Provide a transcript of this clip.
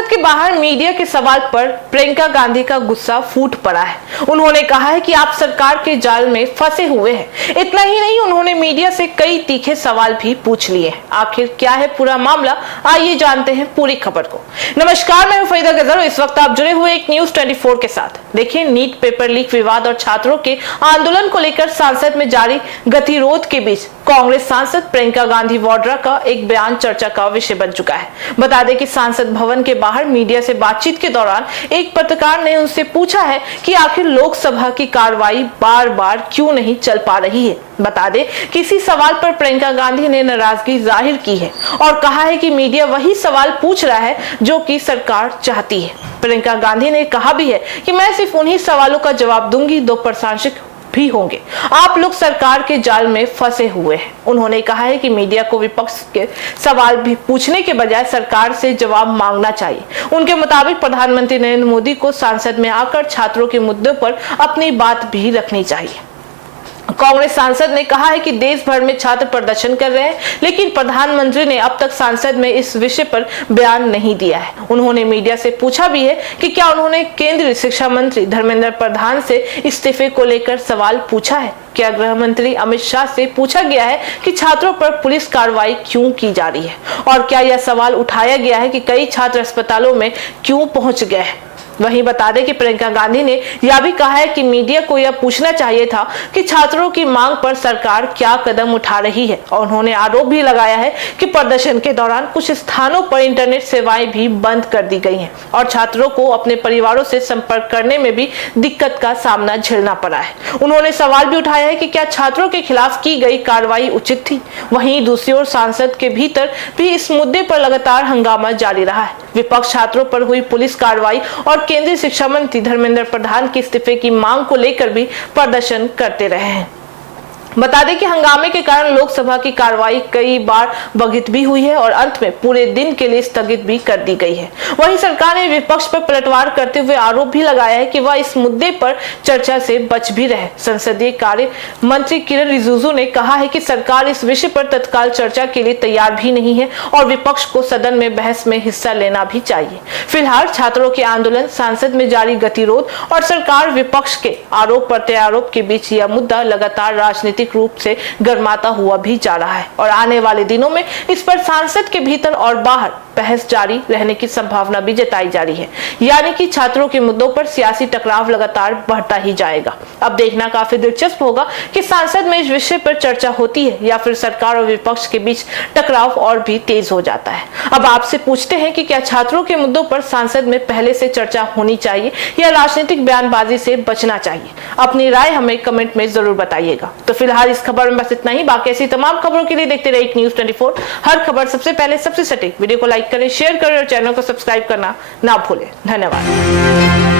संसद के बाहर मीडिया के सवाल पर प्रियंका गांधी का गुस्सा फूट पड़ा है। उन्होंने कहा है कि आप सरकार के जाल में फंसे हुए हैं। इतना ही नहीं, उन्होंने मीडिया से कई तीखे सवाल भी पूछ लिए। आखिर क्या है पूरा मामला, आइए जानते हैं पूरी खबर को। नमस्कार, मैं हूं फरीदा गजर। इस वक्त आप जुड़े हुए एक न्यूज 24 के साथ। देखिए, नीट पेपर लीक विवाद और छात्रों के आंदोलन को लेकर संसद में जारी गतिरोध के बीच कांग्रेस सांसद प्रियंका गांधी वाड्रा का एक बयान चर्चा का विषय बन चुका है। बता दें कि संसद भवन के बाहर मीडिया से बातचीत के दौरान एक पत्रकार ने उनसे पूछा है कि आखिर लोकसभा की कार्रवाई बार बार क्यों नहीं चल पा रही है। बता दें कि इसी सवाल पर प्रियंका गांधी ने नाराजगी जाहिर की है और कहा है कि मीडिया वही सवाल पूछ रहा है जो कि सरकार चाहती है। प्रियंका गांधी ने कहा भी है कि मैं सिर्फ उन्हीं सवालों का जवाब दूंगी जो प्रासंगिक भी होंगे। आप लोग सरकार के जाल में फंसे हुए हैं। उन्होंने कहा है कि मीडिया को विपक्ष के सवाल भी पूछने के बजाय सरकार से जवाब मांगना चाहिए। उनके मुताबिक प्रधानमंत्री नरेंद्र मोदी को संसद में आकर छात्रों के मुद्दों पर अपनी बात भी रखनी चाहिए। कांग्रेस सांसद ने कहा है कि देश भर में छात्र प्रदर्शन कर रहे हैं, लेकिन प्रधानमंत्री ने अब तक संसद में इस विषय पर बयान नहीं दिया है। उन्होंने मीडिया से पूछा भी है कि क्या उन्होंने केंद्रीय शिक्षा मंत्री धर्मेंद्र प्रधान से इस्तीफे को लेकर सवाल पूछा है। क्या गृह मंत्री अमित शाह से पूछा गया है कि छात्रों पर पुलिस कार्रवाई क्यों की जा रही है, और क्या यह सवाल उठाया गया है कि कई छात्र अस्पतालों में क्यों पहुंच गए हैं। वहीं बता दें कि प्रियंका गांधी ने यह भी कहा है कि मीडिया को यह पूछना चाहिए था कि छात्रों की मांग पर सरकार क्या कदम उठा रही है, और उन्होंने आरोप भी लगाया है कि प्रदर्शन के दौरान कुछ स्थानों पर इंटरनेट सेवाएं भी बंद कर दी गई हैं और छात्रों को अपने परिवारों से संपर्क करने में भी दिक्कत का सामना झेलना पड़ा है। उन्होंने सवाल भी उठाया है कि क्या छात्रों के खिलाफ की गई कार्रवाई उचित थी। वहीं दूसरी ओर संसद के भीतर भी इस मुद्दे पर लगातार हंगामा जारी रहा है। विपक्ष छात्रों पर हुई पुलिस कार्रवाई और केंद्रीय शिक्षा मंत्री धर्मेंद्र प्रधान के इस्तीफे की मांग को लेकर भी प्रदर्शन करते रहे हैं। बता दें कि हंगामे के कारण लोकसभा की कार्रवाई कई बार स्थगित भी हुई है और अंत में पूरे दिन के लिए स्थगित भी कर दी गई है। वहीं सरकार ने विपक्ष पर पलटवार करते हुए आरोप भी लगाया है कि वह इस मुद्दे पर चर्चा से बच भी रहे। संसदीय कार्य मंत्री किरण रिजिजू ने कहा है कि सरकार इस विषय पर तत्काल चर्चा के लिए तैयार भी नहीं है और विपक्ष को सदन में बहस में हिस्सा लेना भी चाहिए। फिलहाल छात्रों के आंदोलन, संसद में जारी गतिरोध और सरकार विपक्ष के आरोप प्रत्यारोप के बीच यह मुद्दा लगातार राजनीतिक रूप से गर्माता हुआ भी जा रहा है और आने वाले दिनों में इस पर संसद के भीतर और बाहर बहस जारी रहने की संभावना भी जताई जा रही है। यानी कि छात्रों के मुद्दों पर सियासी टकराव लगातार बढ़ता ही जाएगा। अब देखना काफी दिलचस्प होगा कि संसद में इस विषय पर चर्चा होती है या फिर सरकार और विपक्ष के बीच टकराव और भी तेज हो जाता है। अब आपसे पूछते हैं कि क्या छात्रों के मुद्दों पर संसद में पहले से चर्चा होनी चाहिए या राजनीतिक बयानबाजी से बचना चाहिए। अपनी राय हमें कमेंट में जरूर बताइएगा। तो फिलहाल इस खबर में बस इतना ही। बाकी ऐसी तमाम खबरों के लिए देखते रहिए न्यूज 24। हर खबर सबसे पहले, सबसे सटीक। वीडियो को लाइक करें, शेयर करें और चैनल को सब्सक्राइब करना ना भूलें। धन्यवाद।